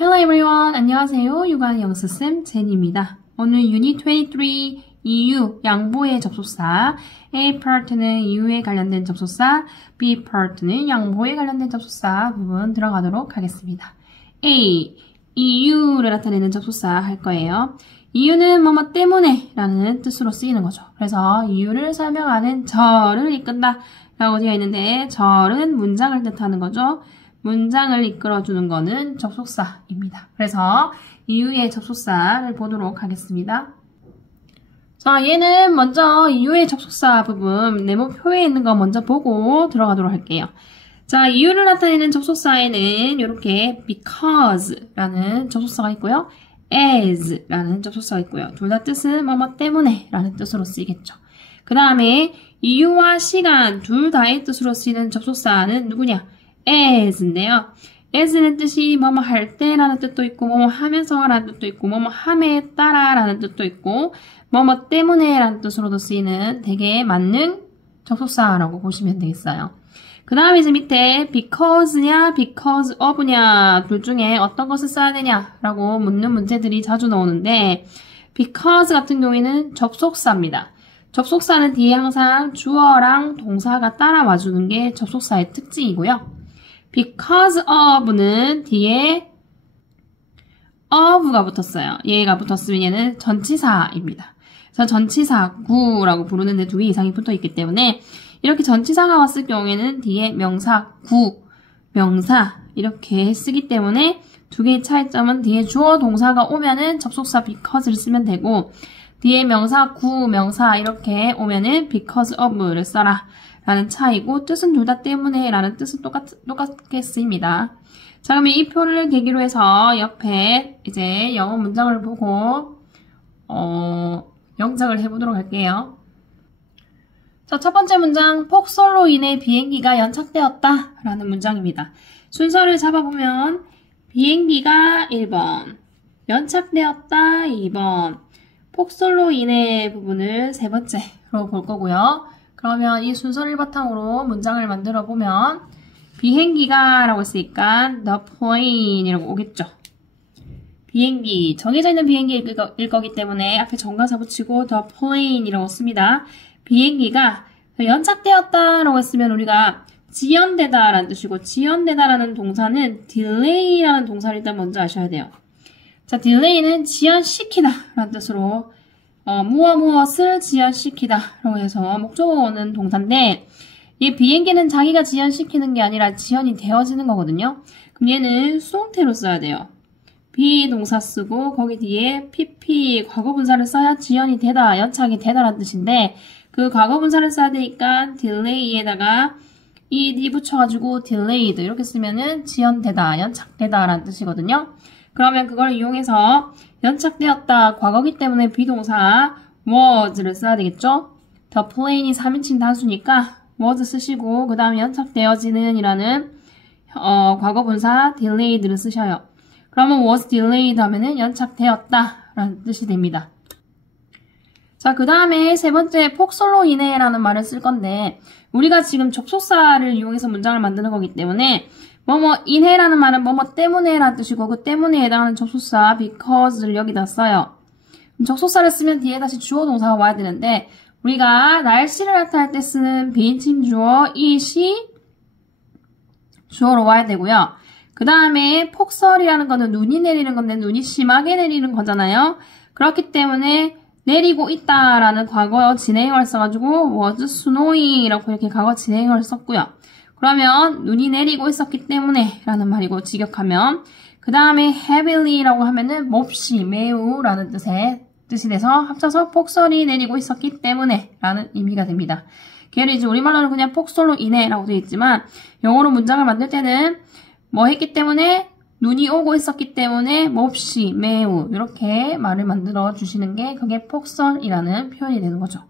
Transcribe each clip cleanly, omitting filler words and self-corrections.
Hello everyone. 안녕하세요. 육아의 영수쌤 제니입니다. 오늘 유닛 23 EU 양보의 접속사 A 파트는 EU에 관련된 접속사 B 파트는 양보에 관련된 접속사 부분 들어가도록 하겠습니다. A. EU를 나타내는 접속사 할 거예요. EU는 뭐뭐 때문에 라는 뜻으로 쓰이는 거죠. 그래서 EU를 설명하는 절을 이끈다 라고 되어 있는데 절은 문장을 뜻하는 거죠. 문장을 이끌어주는 거는 접속사입니다. 그래서 EU의 접속사를 보도록 하겠습니다. 자, 얘는 먼저 EU의 접속사 부분 네모표에 있는 거 먼저 보고 들어가도록 할게요. 자, EU를 나타내는 접속사에는 이렇게 because라는 접속사가 있고요. as라는 접속사가 있고요. 둘 다 뜻은 뭐뭐 때문에 라는 뜻으로 쓰이겠죠. 그 다음에 EU와 시간 둘 다의 뜻으로 쓰이는 접속사는 누구냐? as인데요. as는 뜻이 뭐뭐 할 때라는 뜻도 있고 뭐뭐 하면서 라는 뜻도 있고 뭐뭐 함에 따라 라는 뜻도 있고 뭐뭐 때문에 라는 뜻으로도 쓰이는 되게 맞는 접속사라고 보시면 되겠어요. 그 다음에 이제 밑에 because냐 because of냐 둘 중에 어떤 것을 써야 되냐 라고 묻는 문제들이 자주 나오는데 because 같은 경우에는 접속사입니다. 접속사는 뒤에 항상 주어랑 동사가 따라와주는 게 접속사의 특징이고요. because of는 뒤에 of가 붙었어요. 얘가 붙었으면 얘는 전치사입니다. 그래서 전치사구라고 부르는데 두 개 이상이 붙어 있기 때문에 이렇게 전치사가 왔을 경우에는 뒤에 명사, 구, 명사 이렇게 쓰기 때문에 두 개의 차이점은 뒤에 주어 동사가 오면은 접속사 because를 쓰면 되고 뒤에 명사, 구, 명사 이렇게 오면은 because of를 써라 라는 차이고 뜻은 둘 다 때문에 라는 뜻은 똑같게 쓰입니다. 자, 그러면 이 표를 계기로 해서 옆에 이제 영어 문장을 보고 영작을 해보도록 할게요. 자, 첫 번째 문장 폭설로 인해 비행기가 연착되었다 라는 문장입니다. 순서를 잡아보면 비행기가 1번, 연착되었다 2번, 폭설로 인해 부분을 세 번째로 볼 거고요. 그러면 이 순서를 바탕으로 문장을 만들어 보면 비행기가 라고 했으니까 the plane 이라고 오겠죠. 비행기, 정해져 있는 비행기일 거기 때문에 앞에 정관사 붙이고 the plane 이라고 씁니다. 비행기가 연착되었다 라고 했으면 우리가 지연되다 라는 뜻이고 지연되다 라는 동사는 delay 라는 동사를 일단 먼저 아셔야 돼요. 자, delay는 지연시키다 라는 뜻으로 무엇을 지연시키다 라고 해서 목적어 오는 동사인데 이 비행기는 자기가 지연시키는 게 아니라 지연이 되어지는 거거든요. 그럼 얘는 수동태로 써야 돼요. 비동사 쓰고 거기 뒤에 pp 과거분사를 써야 지연이 되다, 연착이 되다 라는 뜻인데 그 과거분사를 써야 되니까 delay에다가 ed 붙여가지고 delayed 이렇게 쓰면은 지연되다, 연착되다 라는 뜻이거든요. 그러면 그걸 이용해서 연착되었다 과거기 때문에 비동사 was를 써야 되겠죠. the plane이 3인칭 단수니까 was 쓰시고 그 다음에 연착되어지는 이라는 과거분사 delayed를 쓰셔요. 그러면 was delayed 하면은 연착되었다 라는 뜻이 됩니다. 자, 그 다음에 세 번째 폭설로 인해 라는 말을 쓸 건데 우리가 지금 접속사를 이용해서 문장을 만드는 거기 때문에 뭐뭐 인해라는 말은 뭐뭐 때문에 라는 뜻이고 그 때문에 해당하는 접속사 because를 여기다 써요. 접속사를 쓰면 뒤에 다시 주어 동사가 와야 되는데 우리가 날씨를 나타낼 때 쓰는 비인칭 주어 it이 주어로 와야 되고요. 그 다음에 폭설이라는 거는 눈이 내리는 건데 눈이 심하게 내리는 거잖아요. 그렇기 때문에 내리고 있다라는 과거 진행형을 써가지고 was snowing 이라고 이렇게 과거 진행형을 썼고요. 그러면 눈이 내리고 있었기 때문에 라는 말이고 직역하면 그 다음에 heavily 라고 하면은 몹시 매우 라는 뜻이 돼서 합쳐서 폭설이 내리고 있었기 때문에 라는 의미가 됩니다. 걔를 이제 우리말로는 그냥 폭설로 인해 라고 되어 있지만 영어로 문장을 만들 때는 뭐 했기 때문에 눈이 오고 있었기 때문에 몹시 매우 이렇게 말을 만들어 주시는 게 그게 폭설이라는 표현이 되는 거죠.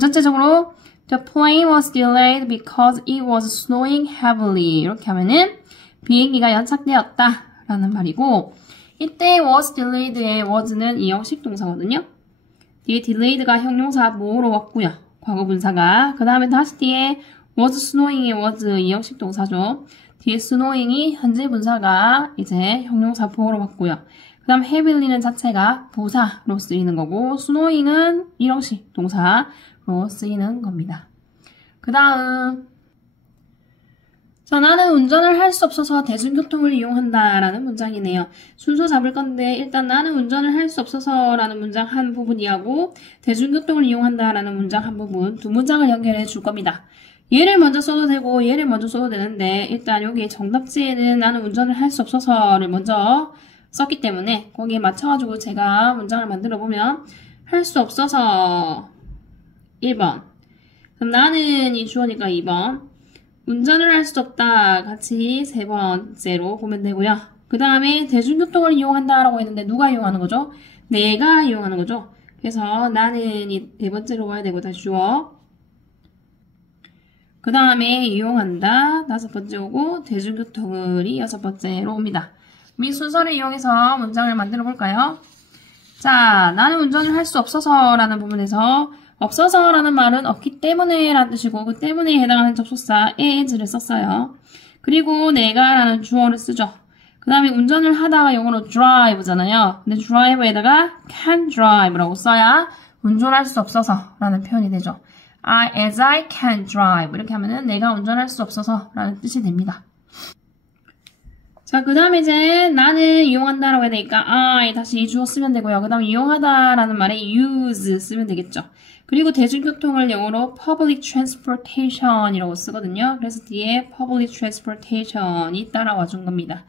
전체적으로 The plane was delayed because it was snowing heavily. 이렇게 하면은 비행기가 연착되었다 라는 말이고 이때 was delayed의 was는 이형식 동사거든요. 뒤에 delayed가 형용사 뭐로 왔고요. 과거분사가 그 다음에 다시 뒤에 was snowing의 was 이형식 동사죠. 뒤에 snowing이 현재 분사가 이제 형용사 보호로 받고요. 그 다음 heavy는 자체가 부사로 쓰이는 거고 snowing은 일형식 동사로 쓰이는 겁니다. 그 다음 자, 나는 운전을 할 수 없어서 대중교통을 이용한다 라는 문장이네요. 순서 잡을 건데 일단 나는 운전을 할 수 없어서 라는 문장 한 부분 이하고 대중교통을 이용한다 라는 문장 한 부분 두 문장을 연결해 줄 겁니다. 얘를 먼저 써도 되고 얘를 먼저 써도 되는데 일단 여기 정답지에는 나는 운전을 할 수 없어서를 먼저 썼기 때문에 거기에 맞춰가지고 제가 문장을 만들어 보면 할 수 없어서 1번 그럼 나는이 주어니까 2번 운전을 할 수 없다 같이 세 번째로 보면 되고요. 그 다음에 대중교통을 이용한다 라고 했는데 누가 이용하는 거죠? 내가 이용하는 거죠. 그래서 나는이 네 번째로 와야 되고 다시 주어 그 다음에 이용한다 다섯 번째 오고 대중교통을이 여섯 번째로 옵니다. 이 순서를 이용해서 문장을 만들어 볼까요? 자, 나는 운전을 할 수 없어서 라는 부분에서 없어서 라는 말은 없기 때문에 라는 뜻이고 그 때문에 해당하는 접속사 as를 썼어요. 그리고 내가 라는 주어를 쓰죠. 그 다음에 운전을 하다가 영어로 drive잖아요. 근데 drive에다가 can drive라고 써야 운전할 수 없어서 라는 표현이 되죠. as I can drive 이렇게 하면은 내가 운전할 수 없어서 라는 뜻이 됩니다. 자, 그 다음에 이제 나는 이용한다 라고 해야 되니까 I 다시 주어 쓰면 되고요. 그 다음에 이용하다 라는 말에 use 쓰면 되겠죠. 그리고 대중교통을 영어로 public transportation이라고 쓰거든요. 그래서 뒤에 public transportation이 따라와 준 겁니다.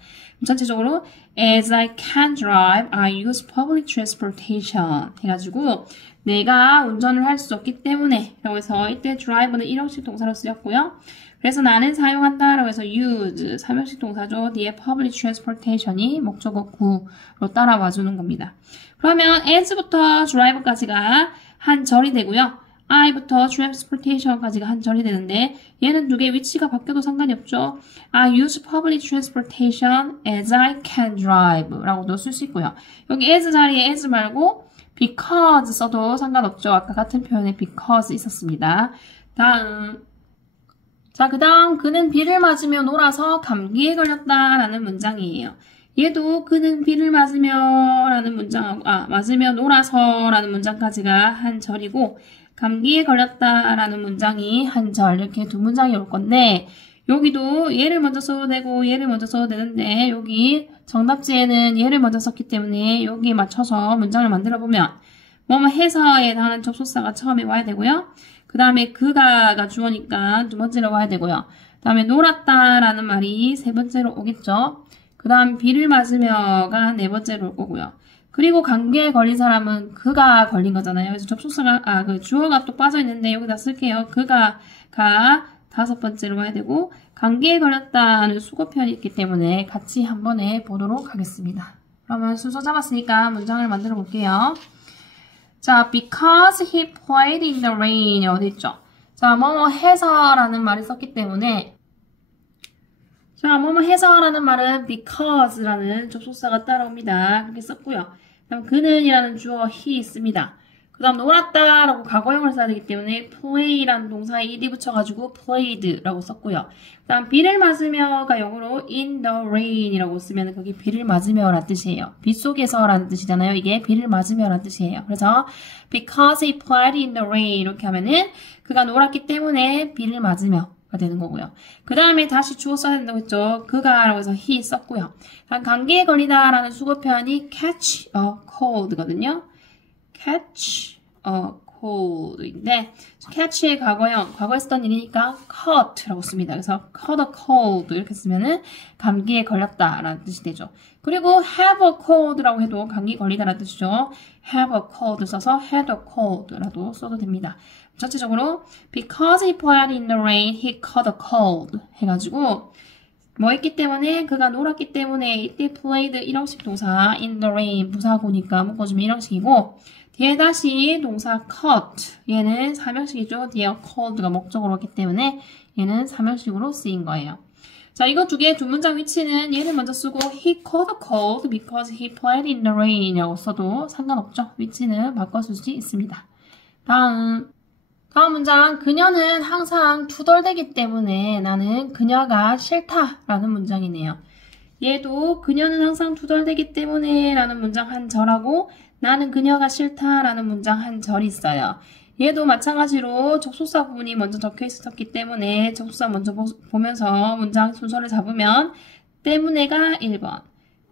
전체적으로 as I can drive, I use public transportation 해가지고 내가 운전을 할 수 없기 때문에 라고 해서 이때 drive는 일형식 동사로 쓰였고요. 그래서 나는 사용한다 라고 해서 use, 삼형식 동사죠. 뒤에 public transportation이 목적어 구로 따라와 주는 겁니다. 그러면 as부터 drive까지가 한 절이 되고요. I부터 transportation까지가 한 절이 되는데 얘는 두 개 위치가 바뀌어도 상관이 없죠. I use public transportation as I can drive 라고도 쓸 수 있고요. 여기 as 자리에 as 말고 because 써도 상관없죠. 아까 같은 표현에 because 있었습니다. 다음 자, 그 다음 그는 비를 맞으며 놀아서 감기에 걸렸다 라는 문장이에요. 얘도 그는 비를 맞으며 라는 문장하고 맞으며 놀아서 라는 문장까지가 한 절이고 감기에 걸렸다 라는 문장이 한 절 이렇게 두 문장이 올 건데 여기도 얘를 먼저 써도 되고 얘를 먼저 써도 되는데 여기 정답지에는 얘를 먼저 썼기 때문에 여기에 맞춰서 문장을 만들어 보면 뭐뭐 해서에 해당하는 접속사가 처음에 와야 되고요. 그 다음에 그가가 주어니까 두 번째로 와야 되고요. 그 다음에 놀았다 라는 말이 세 번째로 오겠죠. 그 다음 비를 맞으며가 네 번째로 올 거고요. 그리고 감기에 걸린 사람은 그가 걸린 거잖아요. 그래서 접속사가 그 주어가 또 빠져 있는데 여기다 쓸게요. 그가 다섯 번째로 와야 되고 감기에 걸렸다는 수거 표현이 있기 때문에 같이 한 번에 보도록 하겠습니다. 그러면 순서 잡았으니까 문장을 만들어 볼게요. 자, because he played in the rain 어디 있죠? 자, 뭐뭐 해서라는 말을 썼기 때문에 자, 뭐뭐 해서라는 말은 because라는 접속사가 따라옵니다. 그렇게 썼고요. 그다음 그는이라는 주어 he 있습니다. 그 다음 놀았다라고 과거형을 써야 되기 때문에 play라는 동사에 ed 붙여가지고 played라고 썼고요. 그 다음 비를 맞으며가 영어로 in the rain이라고 쓰면 그게 비를 맞으며라는 뜻이에요. 비 속에서라는 뜻이잖아요. 이게 비를 맞으며라는 뜻이에요. 그래서 because he played in the rain 이렇게 하면은 그가 놀았기 때문에 비를 맞으며 가 되는 거고요. 그 다음에 다시 주어 써야 된다고 했죠. 그가라고 해서 he 썼고요. 다음 감기에 걸리다라는 수거 표현이 catch a cold거든요. catch a cold인데 catch의 과거형, 과거에 쓰던 일이니까 caught라고 씁니다. 그래서 caught a cold 이렇게 쓰면은 감기에 걸렸다라는 뜻이 되죠. 그리고 have a cold라고 해도 감기 걸리다라는 뜻이죠. have a cold 써서 had a cold라도 써도 됩니다. 전체적으로 because he played in the rain, he caught a cold 해가지고 뭐 했기 때문에 그가 놀았기 때문에 이때 played 일형식 동사 in the rain 부사구니까 묶어주면 일형식이고 뒤에 다시 동사 caught 얘는 삼형식이죠. 뒤에 cold가 목적으로 왔기 때문에 얘는 삼형식으로 쓰인 거예요. 자, 이거 두 문장 위치는 얘를 먼저 쓰고 he caught a cold because he played in the rain 이라고 써도 상관없죠. 위치는 바꿔줄 수 있습니다. 다음 다음 문장, 그녀는 항상 투덜대기 때문에 나는 그녀가 싫다 라는 문장이네요. 얘도 그녀는 항상 투덜대기 때문에 라는 문장 한 절하고 나는 그녀가 싫다 라는 문장 한 절이 있어요. 얘도 마찬가지로 접속사 부분이 먼저 적혀 있었기 때문에 접속사 먼저 보면서 문장 순서를 잡으면 때문에가 1번,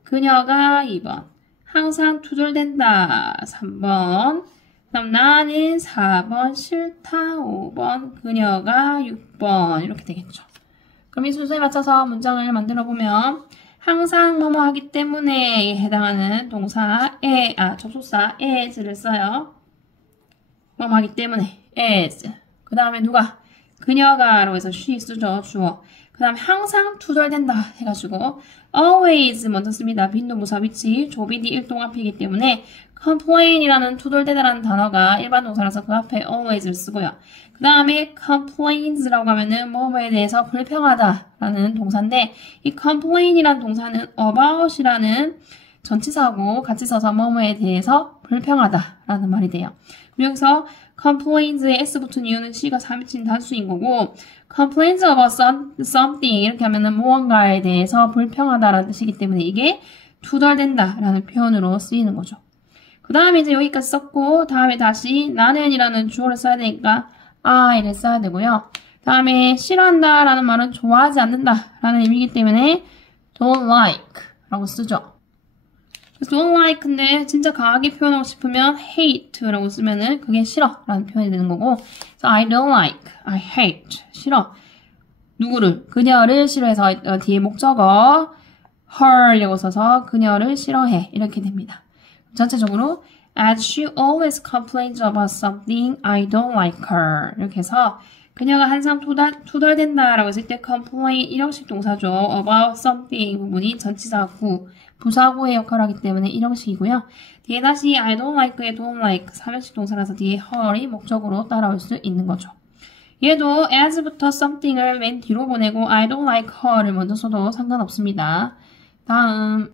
그녀가 2번, 항상 투덜댄다 3번, 그다음 나는 4번, 싫다 5번, 그녀가 6번 이렇게 되겠죠. 그럼 이 순서에 맞춰서 문장을 만들어 보면 항상 뭐뭐 하기 때문에 해당하는 동사 접속사 as를 써요. 뭐뭐 하기 때문에 as. 그 다음에 누가? 그녀가로 해서 she 쓰죠. 주어. 그 다음에 항상 투덜댄다 해가지고 always 먼저 씁니다. 빈도무사 위치 조비디 일동앞이기 때문에 complain이라는 투덜대다라는 단어가 일반 동사라서 그 앞에 always를 쓰고요. 그 다음에 complains라고 하면은 뭐뭐에 대해서 불평하다라는 동사인데 이 complain이라는 동사는 about이라는 전치사하고 같이 써서 뭐뭐에 대해서 불평하다라는 말이 돼요. 그리고 여기서 complains에 s 붙은 이유는 C가 3인칭 단수인 거고 complains about something 이렇게 하면은 무언가에 대해서 불평하다라는 뜻이기 때문에 이게 투덜댄다라는 표현으로 쓰이는 거죠. 그 다음에 이제 여기까지 썼고 다음에 다시 나는이라는 주어를 써야 되니까 I를 써야 되고요. 다음에 싫어한다 라는 말은 좋아하지 않는다 라는 의미이기 때문에 don't like 라고 쓰죠. 그래서 don't like인데 진짜 강하게 표현하고 싶으면 hate 라고 쓰면은 그게 싫어 라는 표현이 되는 거고 그래서 I don't like, I hate 싫어 누구를? 그녀를 싫어해서 뒤에 목적어 her 라고 써서 그녀를 싫어해 이렇게 됩니다. 전체적으로 as she always complains about something, I don't like her 이렇게 해서 그녀가 항상 투덜댄다 라고 했을 때 complain 일형식 동사죠. about something 부분이 전치사구, 부사구의 역할을 하기 때문에 일형식이고요. 뒤에 다시 I don't like의 don't like 3형식 동사라서 뒤에 her이 목적으로 따라올 수 있는 거죠. 얘도 as부터 something을 맨 뒤로 보내고 I don't like her를 먼저 써도 상관없습니다. 다음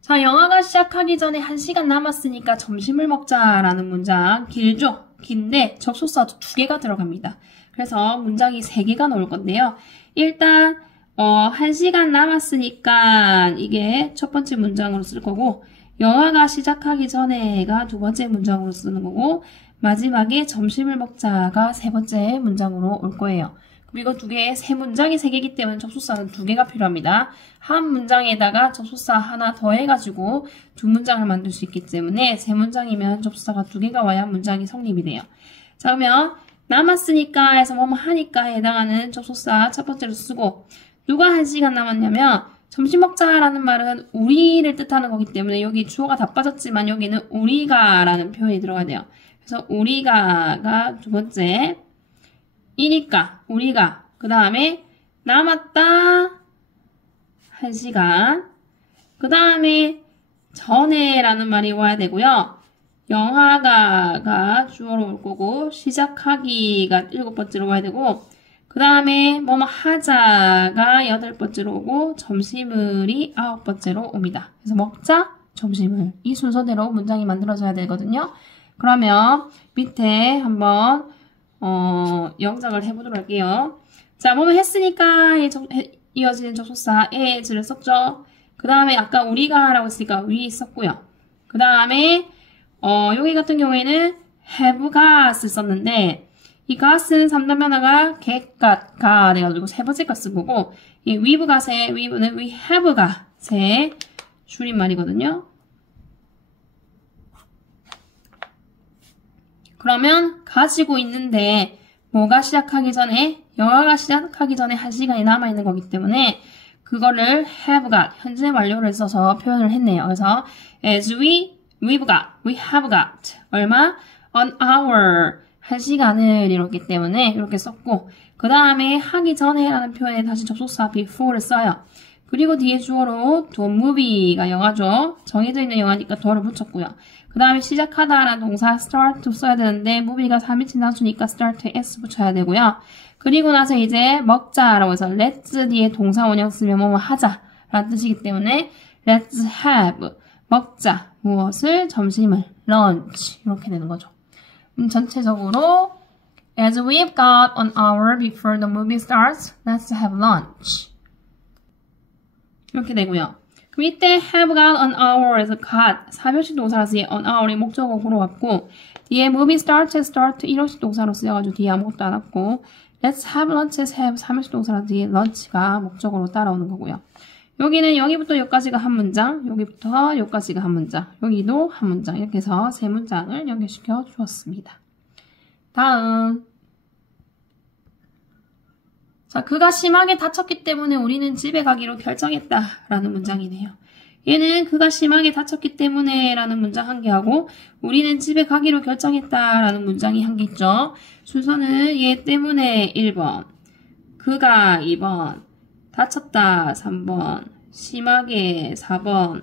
자, 영화가 시작하기 전에 1시간 남았으니까 점심을 먹자라는 문장 길죠? 긴데 접속사도 2개가 들어갑니다. 그래서 문장이 3개가 나올 건데요. 일단 1시간 남았으니까 이게 첫 번째 문장으로 쓸 거고 영화가 시작하기 전에가 두 번째 문장으로 쓰는 거고 마지막에 점심을 먹자가 세 번째 문장으로 올 거예요. 그리고 세 문장이 3개이기 때문에 접속사는 2개가 필요합니다. 한 문장에다가 접속사 하나 더 해가지고 2문장을 만들 수 있기 때문에 3문장이면 접속사가 2개가 와야 문장이 성립이 돼요. 자, 그러면 남았으니까 해서 뭐뭐 하니까에 해당하는 접속사 첫 번째로 쓰고 누가 1시간 남았냐면 점심 먹자라는 말은 우리를 뜻하는 거기 때문에 여기 주어가 다 빠졌지만 여기는 우리가 라는 표현이 들어가야 돼요. 그래서 우리가가 두 번째 이니까 우리가 그 다음에 남았다 1시간 그 다음에 전에 라는 말이 와야 되고요. 영화가가 주어로 올 거고 시작하기가 7번째로 와야 되고 그 다음에 뭐뭐 하자가 8번째로 오고 점심을이 9번째로 옵니다. 그래서 먹자 점심을 이 순서대로 문장이 만들어져야 되거든요. 그러면 밑에 한번 영작을 해보도록 할게요. 자, 뭐뭐 했으니까 이어지는 접속사 as를 썼죠. 그 다음에 아까 우리가 라고 했으니까 we 썼고요. 그 다음에 여기 같은 경우에는 have got을 썼는데 이 got은 3단변화가 get got 가 돼가지고 세 번째 것 쓴 거고 이 we've got의 we've는 we have got의 줄임말이거든요. 그러면 가지고 있는데 뭐가 시작하기 전에 영화가 시작하기 전에 1시간이 남아있는 거기 때문에 그거를 have got 현재 완료를 써서 표현을 했네요. 그래서 as we've got, we have got 얼마? an hour 1시간을 이렇기 때문에 이렇게 썼고 그 다음에 하기 전에 라는 표현에 다시 접속사 before를 써요. 그리고 뒤에 주어로 to movie가 영화죠. 정해져 있는 영화니까 do를 붙였고요. 그 다음에 시작하다라는 동사 start to 써야 되는데 movie가 3인칭 단수니까 start에 s 붙여야 되고요. 그리고 나서 이제 먹자라고 해서 let's 뒤에 동사 원형 쓰면 뭐뭐 하자 라는 뜻이기 때문에 let's have 먹자 무엇을 점심을 lunch 이렇게 되는 거죠. 전체적으로 As we've got an hour before the movie starts, let's have lunch. 이렇게 되고요. 그럼 이때 have got an hour에서 got, 사별식 동사라서 an hour이 목적어로 왔고 뒤에 movie start에 start 일어식 동사로 쓰여가지고 뒤에 아무것도 안 왔고 let's have lunch에서 have 사별식 동사라서 뒤에 lunch가 목적어로 따라오는 거고요. 여기는 여기부터 여기까지가 한 문장, 여기부터 여기까지가 한 문장, 여기도 한 문장 이렇게 해서 세 문장을 연결시켜 주었습니다. 다음 자, 그가 심하게 다쳤기 때문에 우리는 집에 가기로 결정했다 라는 문장이네요. 얘는 그가 심하게 다쳤기 때문에 라는 문장 한 개 하고 우리는 집에 가기로 결정했다 라는 문장이 한 개 있죠. 순서는 얘 때문에 1번, 그가 2번, 다쳤다 3번, 심하게 4번,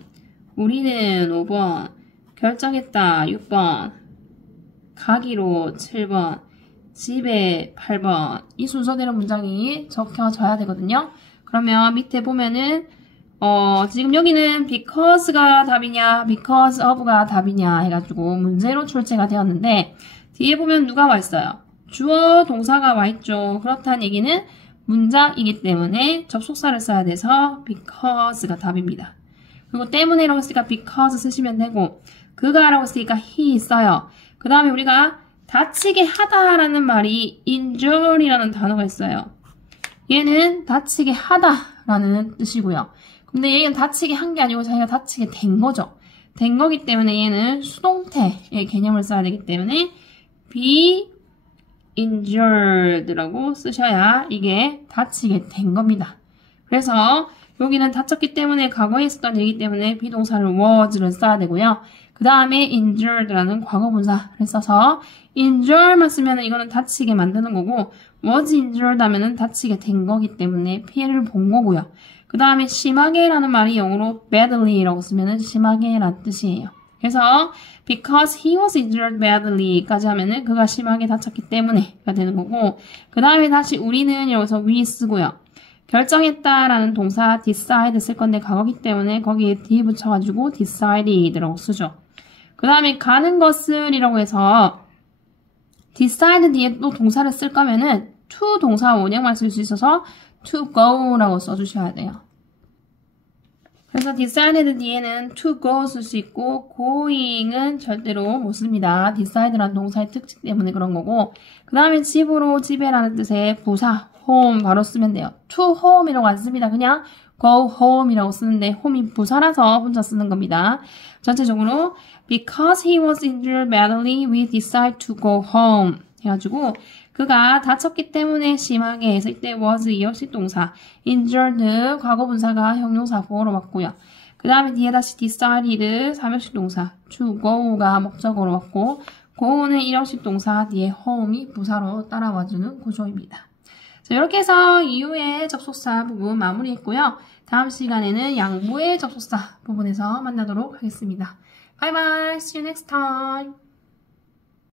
우리는 5번, 결정했다 6번, 가기로 7번, 집에 8번 이 순서대로 문장이 적혀져야 되거든요. 그러면 밑에 보면은 지금 여기는 because가 답이냐 because of가 답이냐 해가지고 문제로 출제가 되었는데 뒤에 보면 누가 와 있어요? 주어 동사가 와 있죠. 그렇다는 얘기는 문장이기 때문에 접속사를 써야 돼서 because가 답입니다. 그리고 때문에라고 했으니까 because 쓰시면 되고 그가라고 했으니까 he 써요. 그 다음에 우리가 다치게 하다라는 말이 injure이라는 단어가 있어요. 얘는 다치게 하다라는 뜻이고요. 근데 얘는 다치게 한 게 아니고 자기가 다치게 된 거죠. 된 거기 때문에 얘는 수동태의 개념을 써야 되기 때문에 be injured라고 쓰셔야 이게 다치게 된 겁니다. 그래서 여기는 다쳤기 때문에 과거에 있었던 얘기 때문에 비동사를 was를 써야 되고요. 그 다음에 injured라는 과거분사를 써서 injure만 쓰면 이거는 다치게 만드는 거고 was injured 하면은 다치게 된 거기 때문에 피해를 본 거고요. 그 다음에 심하게라는 말이 영어로 badly라고 쓰면은 심하게라는 뜻이에요. 그래서 because he was injured badly까지 하면은 그가 심하게 다쳤기 때문에가 되는 거고 그 다음에 다시 우리는 여기서 we 쓰고요. 결정했다라는 동사 decide 쓸 건데 과거기 때문에 거기에 d 붙여가지고 decided라고 쓰죠. 그 다음에 가는 것을 이라고 해서 decide 뒤에 또 동사를 쓸 거면은 to 동사 원형만 쓸 수 있어서 to go라고 써주셔야 돼요. 그래서 decided 뒤에는 to go 쓸 수 있고 going은 절대로 못 씁니다. decide라는 동사의 특징 때문에 그런 거고 그 다음에 집으로 집에라는 뜻의 부사 home 바로 쓰면 돼요. to home이라고 안 씁니다. 그냥 go home이라고 쓰는데 home이 부사라서 혼자 쓰는 겁니다. 전체적으로 because he was injured badly, we decide to go home 해가지고 그가 다쳤기 때문에 심하게 해서 이때 was 이어식 동사 injured 과거분사가 형용사 보어로 왔고요. 그 다음에 뒤에 다시 decided 사명식 동사 to go가 목적어로 왔고 go는 일형식 동사 뒤에 home이 부사로 따라와주는 구조입니다. 자, 이렇게 해서 이후의 접속사 부분 마무리했고요. 다음 시간에는 양보의 접속사 부분에서 만나도록 하겠습니다. Bye bye. See you next time.